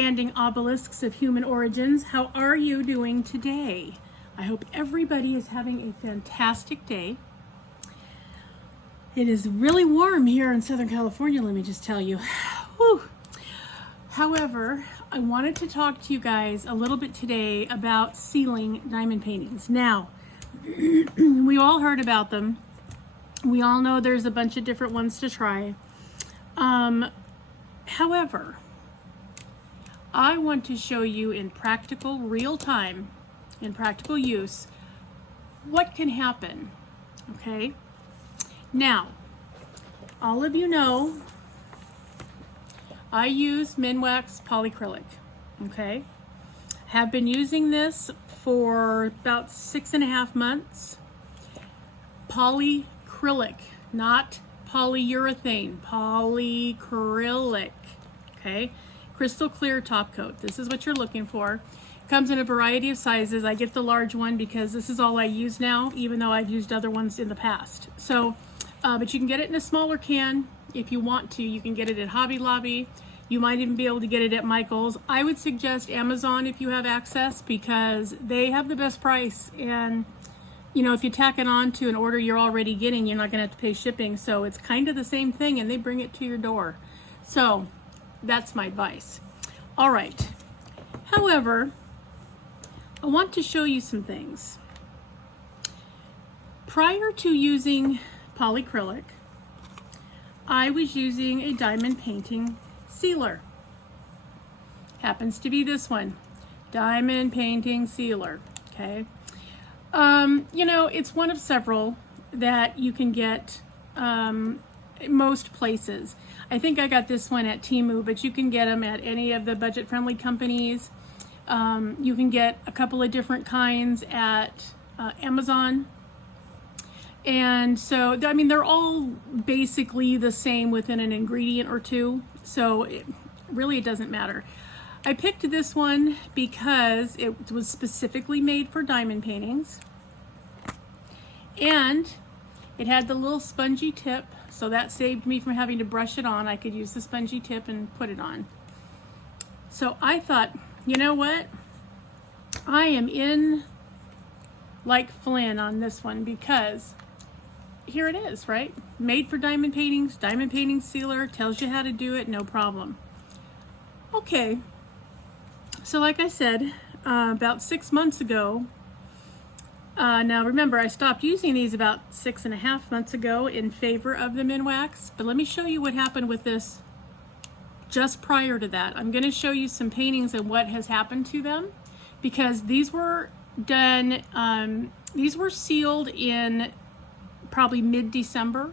standing obelisks of human origins. How are you doing today? I hope everybody is having a fantastic day. It is really warm here in Southern California, let me just tell you. Whew. However, I wanted to talk to you guys a little bit today about sealing diamond paintings. Now, we all heard about them. We all know there's a bunch of different ones to try. However, I want to show you in practical, real time, in practical use, what can happen, okay? Now, all of you know, I use Minwax Polycrylic, okay? Have been using this for about 6.5 months. Polycrylic, not polyurethane, polycrylic, okay? Crystal clear top coat. This is what you're looking for. Comes in a variety of sizes. I get the large one because this is all I use now, even though I've used other ones in the past. So, but you can get it in a smaller can if you want to. You can get it at Hobby Lobby. You might even be able to get it at Michael's. I would suggest Amazon if you have access because they have the best price. And, you know, if you tack it on to an order you're already getting, you're not going to have to pay shipping. So it's kind of the same thing and they bring it to your door. So that's my advice. All right. However, I want to show you some things. Prior to using polycrylic, I was using a diamond painting sealer. Happens to be this one, diamond painting sealer, okay? You know, it's one of several that you can get most places. I think I got this one at Temu, but you can get them at any of the budget-friendly companies. You can get a couple of different kinds at Amazon. And so, I mean, they're all basically the same within an ingredient or two. So it doesn't matter. I picked this one because it was specifically made for diamond paintings. And it had the little spongy tip. So that saved me from having to brush it on. I could use the spongy tip and put it on. So I thought, you know what? I am in like Flynn on this one because here it is, right? Made for diamond paintings, diamond painting sealer, tells you how to do it, no problem. Okay, so like I said, about 6 months ago, now remember I stopped using these about 6.5 months ago in favor of the Minwax, but let me show you what happened with this just prior to that. I'm going to show you some paintings and what has happened to them because these were done, these were sealed in probably mid-December.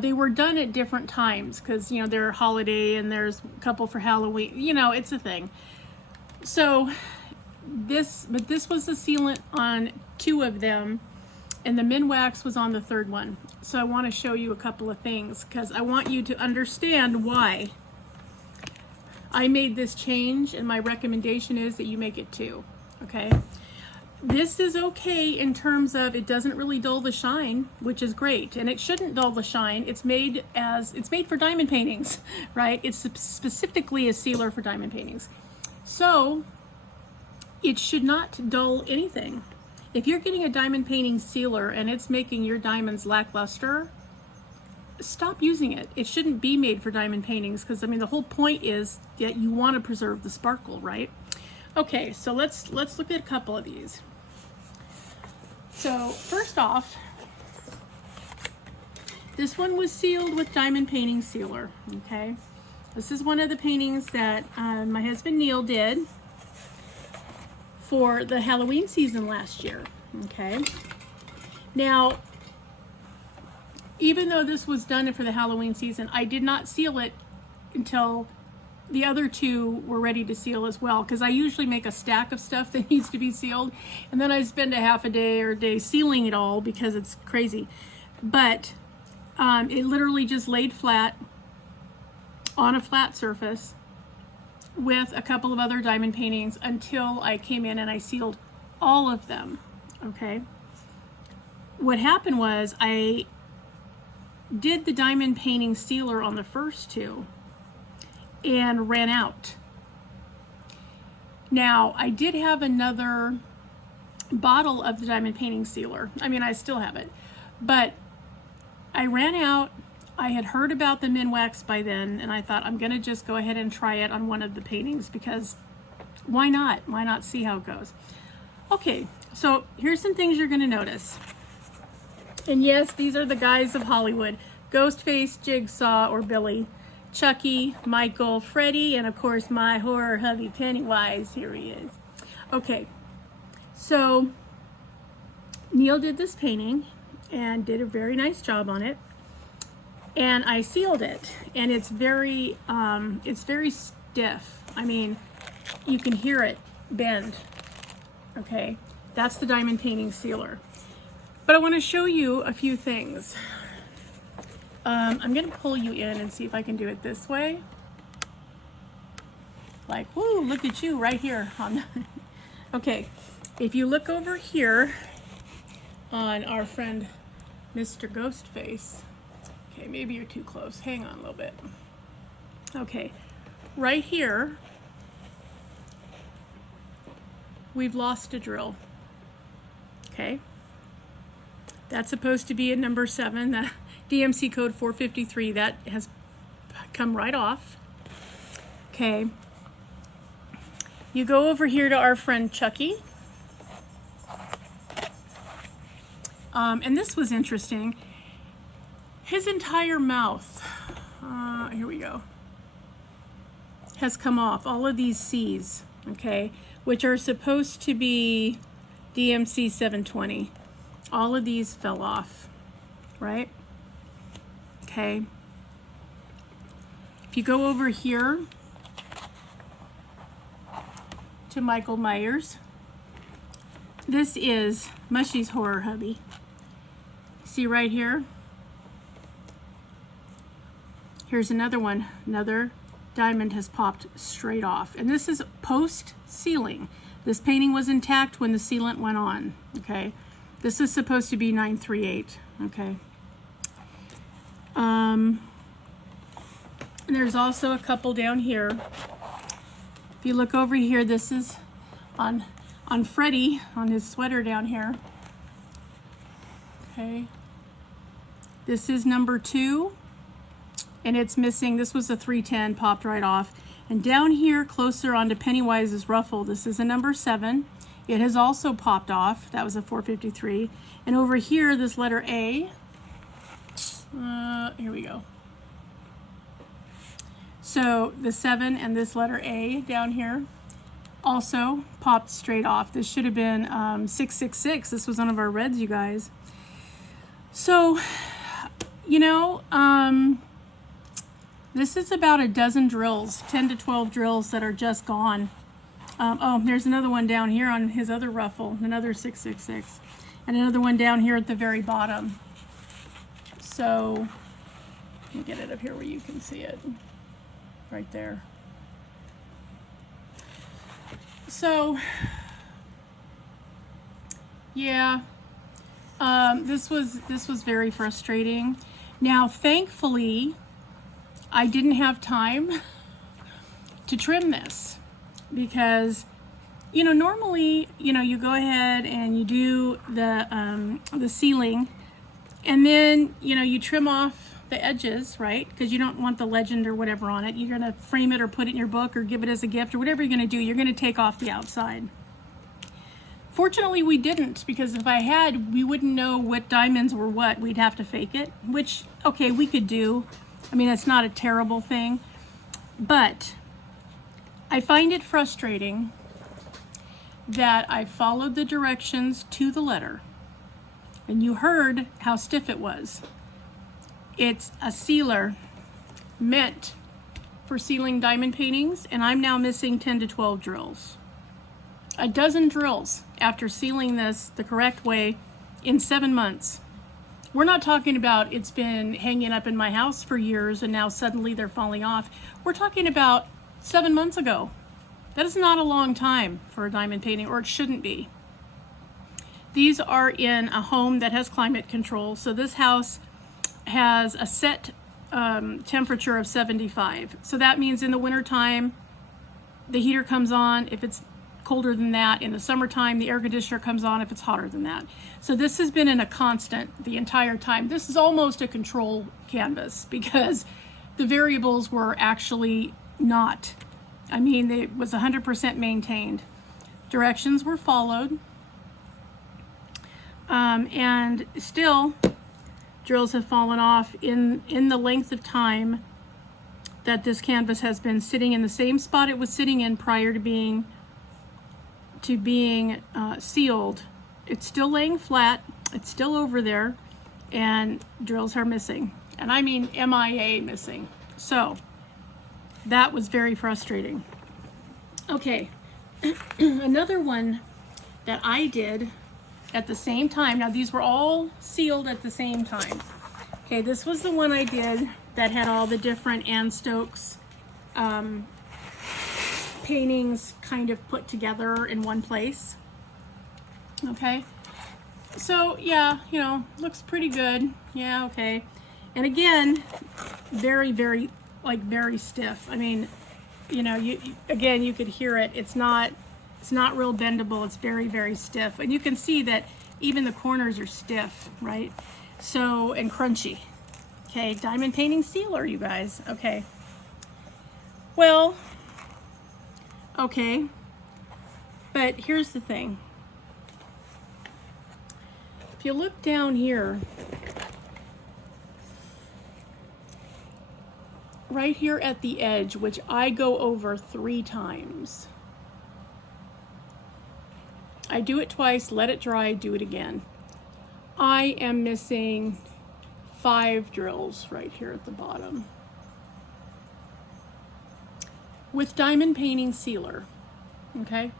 They were done at different times because, you know, they're holiday and there's a couple for Halloween. You know, it's a thing. So this was the sealant on 2 of them and the Minwax was on the 3rd one. So I want to show you a couple of things because I want you to understand why I made this change, and my recommendation is that you make it 2, okay? This is okay in terms of it doesn't really dull the shine, which is great, and it shouldn't dull the shine. It's made for diamond paintings, right? It's specifically a sealer for diamond paintings. So it should not dull anything. If you're getting a diamond painting sealer and it's making your diamonds lackluster, stop using it. It shouldn't be made for diamond paintings because, I mean, the whole point is that you want to preserve the sparkle, right? Okay, so let's look at a couple of these. So first off, this one was sealed with diamond painting sealer, okay? This is one of the paintings that my husband Neil did for the Halloween season last year, okay? Now, even though this was done for the Halloween season, I did not seal it until the other 2 were ready to seal as well, because I usually make a stack of stuff that needs to be sealed, and then I spend a half a day or a day sealing it all because it's crazy. But it literally just laid flat on a flat surface with a couple of other diamond paintings until I came in and I sealed all of them, okay? What happened was I did the diamond painting sealer on the first 2 and ran out. Now, I did have another bottle of the diamond painting sealer. I mean, I still have it, but I ran out. I had heard about the Minwax by then, and I thought I'm gonna just go ahead and try it on one of the paintings, because why not? Why not see how it goes? Okay, so here's some things you're gonna notice. And yes, these are the guys of Hollywood: Ghostface, Jigsaw, or Billy, Chucky, Michael, Freddy, and of course my horror hubby Pennywise. Here he is. Okay, so Neil did this painting and did a very nice job on it, and I sealed it, and it's very stiff. I mean, you can hear it bend. Okay, that's the diamond painting sealer. But I want to show you a few things. I'm going to pull you in and see if I can do it this way. Like, woo, look at you right here. Okay, if you look over here on our friend Mr. Ghostface. Okay, maybe you're too close. Hang on a little bit. Okay, right here, we've lost a drill. Okay, that's supposed to be a number 7, that DMC code 453. That has come right off. Okay, you go over here to our friend Chucky. And this was interesting. His entire mouth, here we go, has come off. All of these C's, okay, which are supposed to be DMC 720. All of these fell off, right? Okay. If you go over here to Michael Myers, this is Mushy's horror hubby. See right here? Here's another one. Another diamond has popped straight off. And this is post-sealing. This painting was intact when the sealant went on, okay? This is supposed to be 938, okay? And there's also a couple down here. If you look over here, this is on Freddy, on his sweater down here. Okay. This is number 2, and it's missing. This was a 310, popped right off. And down here, closer onto Pennywise's ruffle, this is a number 7. It has also popped off. That was a 453. And over here, this letter A. Here we go. So the 7 and this letter A down here also popped straight off. This should have been 666. This was one of our reds, you guys. So, you know, this is about a dozen drills, 10 to 12 drills that are just gone. Oh, there's another one down here on his other ruffle, another 666, and another one down here at the very bottom. So, let me get it up here where you can see it, right there. So, yeah, this was very frustrating. Now, thankfully, I didn't have time to trim this, because, you know, normally, you know, you go ahead and you do the sealing, and then, you know, you trim off the edges, right? Because you don't want the legend or whatever on it. You're gonna frame it or put it in your book or give it as a gift or whatever you're gonna do. You're gonna take off the outside. Fortunately, we didn't, because if I had, we wouldn't know what diamonds were what. We'd have to fake it, which, okay, we could do. I mean, it's not a terrible thing, but I find it frustrating that I followed the directions to the letter, and you heard how stiff it was. It's a sealer meant for sealing diamond paintings, and I'm now missing 10 to 12 drills. A dozen drills after sealing this the correct way in 7 months. We're not talking about it's been hanging up in my house for years and now suddenly they're falling off. We're talking about 7 months ago. That is not a long time for a diamond painting, or it shouldn't be. These are in a home that has climate control, so this house has a set temperature of 75. So that means in the wintertime, the heater comes on. If it's colder than that. In the summertime, the air conditioner comes on if it's hotter than that. So this has been in a constant the entire time. This is almost a control canvas because the variables were actually not. I mean, it was 100% maintained. Directions were followed. And still, drills have fallen off in the length of time that this canvas has been sitting in the same spot it was sitting in prior to being sealed. It's still laying flat, it's still over there, and drills are missing. And I mean MIA missing. So that was very frustrating. Okay, another one that I did at the same time. Now these were all sealed at the same time. Okay, this was the one I did that had all the different Ann Stokes paintings kind of put together in one place. Okay, so yeah, you know, looks pretty good. Yeah, okay. And again, very, very, like very stiff. I mean, you know, again, you could hear it. It's not real bendable. It's very, very stiff. And you can see that even the corners are stiff, right? So, and crunchy. Okay, diamond painting sealer, you guys. Okay. Well, okay. But here's the thing. If you look down here, right here at the edge, which I go over 3 times. I do it twice, let it dry, do it again. I am missing 5 drills right here at the bottom. With diamond painting sealer, okay?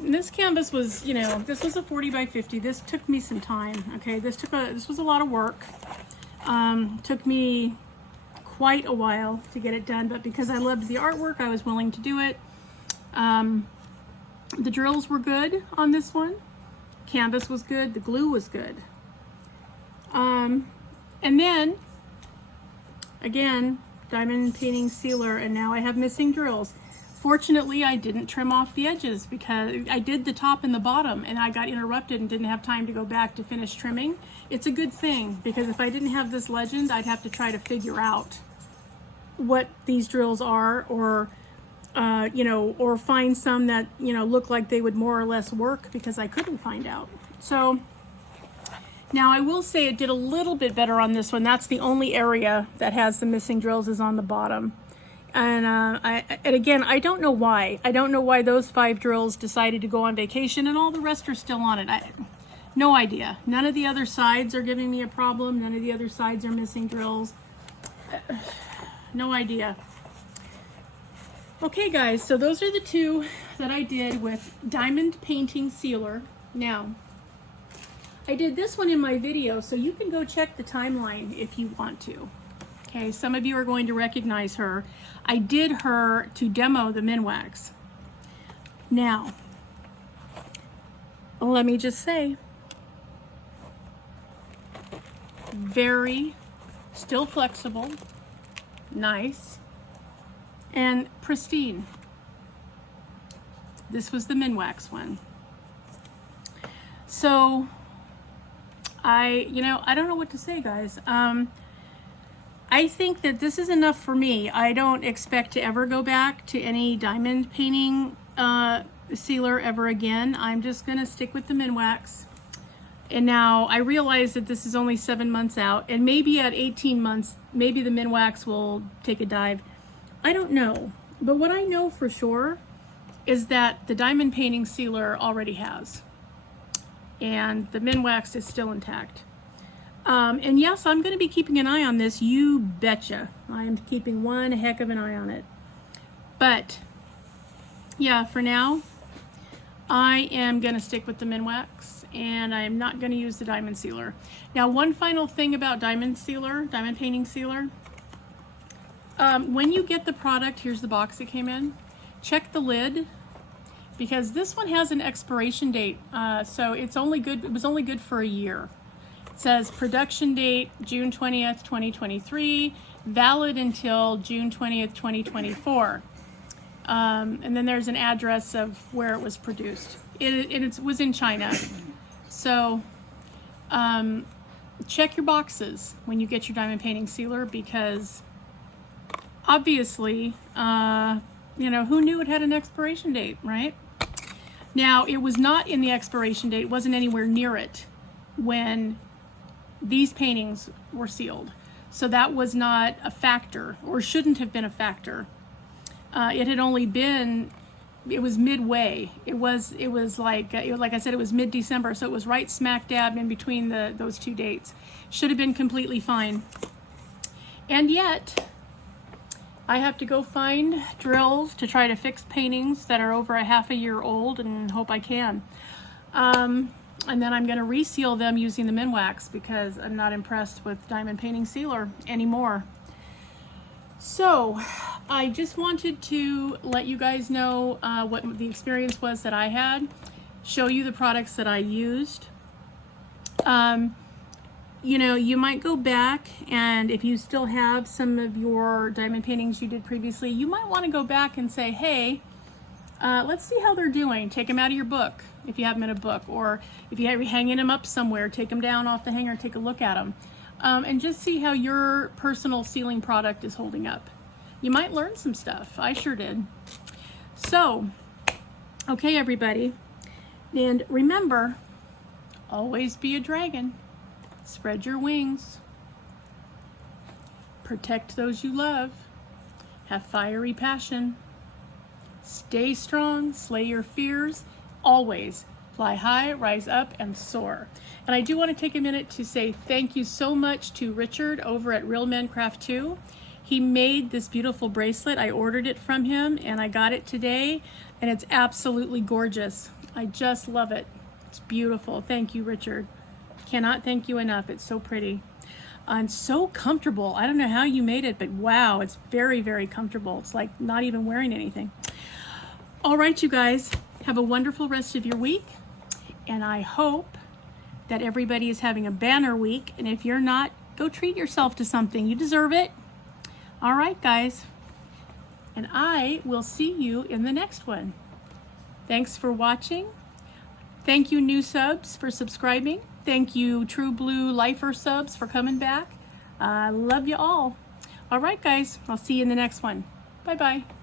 This canvas was, you know, this was a 40 by 50. This took me some time, okay? This was a lot of work. Took me quite a while to get it done, but because I loved the artwork, I was willing to do it. The drills were good on this one. Canvas was good. The glue was good. And then, again, diamond painting sealer, and now I have missing drills. Fortunately, I didn't trim off the edges because I did the top and the bottom, and I got interrupted and didn't have time to go back to finish trimming. It's a good thing because if I didn't have this legend, I'd have to try to figure out what these drills are, or you know, or find some that, you know, look like they would more or less work, because I couldn't find out. So now I will say it did a little bit better on this one. That's the only area that has the missing drills is on the bottom. And and again, I don't know why. I don't know why those 5 drills decided to go on vacation and all the rest are still on it. No idea. None of the other sides are giving me a problem. None of the other sides are missing drills. No idea. Okay guys, so those are the 2 that I did with diamond painting sealer. Now, I did this one in my video, so you can go check the timeline if you want to. Okay, some of you are going to recognize her. I did her to demo the Minwax. Now, let me just say, very, still flexible, nice, and pristine. This was the Minwax one. So, I don't know what to say, guys. I think that this is enough for me. I don't expect to ever go back to any diamond painting sealer ever again. I'm just gonna stick with the Minwax. And now I realize that this is only 7 months out, and maybe at 18 months, maybe the Minwax will take a dive. I don't know, but what I know for sure is that the diamond painting sealer already has, and the Minwax is still intact. And yes, I'm going to be keeping an eye on this, you betcha. I am keeping one heck of an eye on it. But yeah, for now, I am going to stick with the Minwax, and I'm not going to use the diamond sealer. Now, one final thing about diamond painting sealer. When you get the product, here's the box it came in, check the lid, because this one has an expiration date. So it was only good for a year. It says production date June 20th, 2023, valid until June 20th, 2024. And then there's an address of where it was produced. It was in China. So check your boxes when you get your diamond painting sealer, because obviously, who knew it had an expiration date, right? Now, it was not in the expiration date, it wasn't anywhere near it when these paintings were sealed. So that was not a factor, or shouldn't have been a factor. It had only been, it was midway. It was like I said, it was mid-December, so it was right smack dab in between those two dates. Should have been completely fine. And yet, I have to go find drills to try to fix paintings that are over a half a year old, and hope I can. And then I'm going to reseal them using the Minwax, because I'm not impressed with diamond painting sealer anymore. So I just wanted to let you guys know what the experience was that I had, show you the products that I used. You might go back, and if you still have some of your diamond paintings you did previously, you might want to go back and say, hey, let's see how they're doing. Take them out of your book if you have them in a book, or if you're hanging them up somewhere, take them down off the hanger and take a look at them. And just see how your personal sealing product is holding up. You might learn some stuff. I sure did. So, okay, everybody. And remember, always be a dragon. Spread your wings. Protect those you love. Have fiery passion. Stay strong, slay your fears. Always fly high, rise up, and soar. And I do want to take a minute to say thank you so much to Richard over at Real Men Craft 2. He made this beautiful bracelet. I ordered it from him, and I got it today, and it's absolutely gorgeous. I just love it. It's beautiful. Thank you, Richard. Cannot thank you enough. It's so pretty and so comfortable. I don't know how you made it, but wow, it's very, very comfortable. It's like not even wearing anything. All right, you guys, have a wonderful rest of your week, and I hope that everybody is having a banner week, and if you're not, go treat yourself to something. You deserve it. All right, guys, and I will see you in the next one. Thanks for watching. Thank you, new subs, for subscribing. Thank you, True Blue Lifer subs, for coming back. I love you all. All right, guys, I'll see you in the next one. Bye-bye.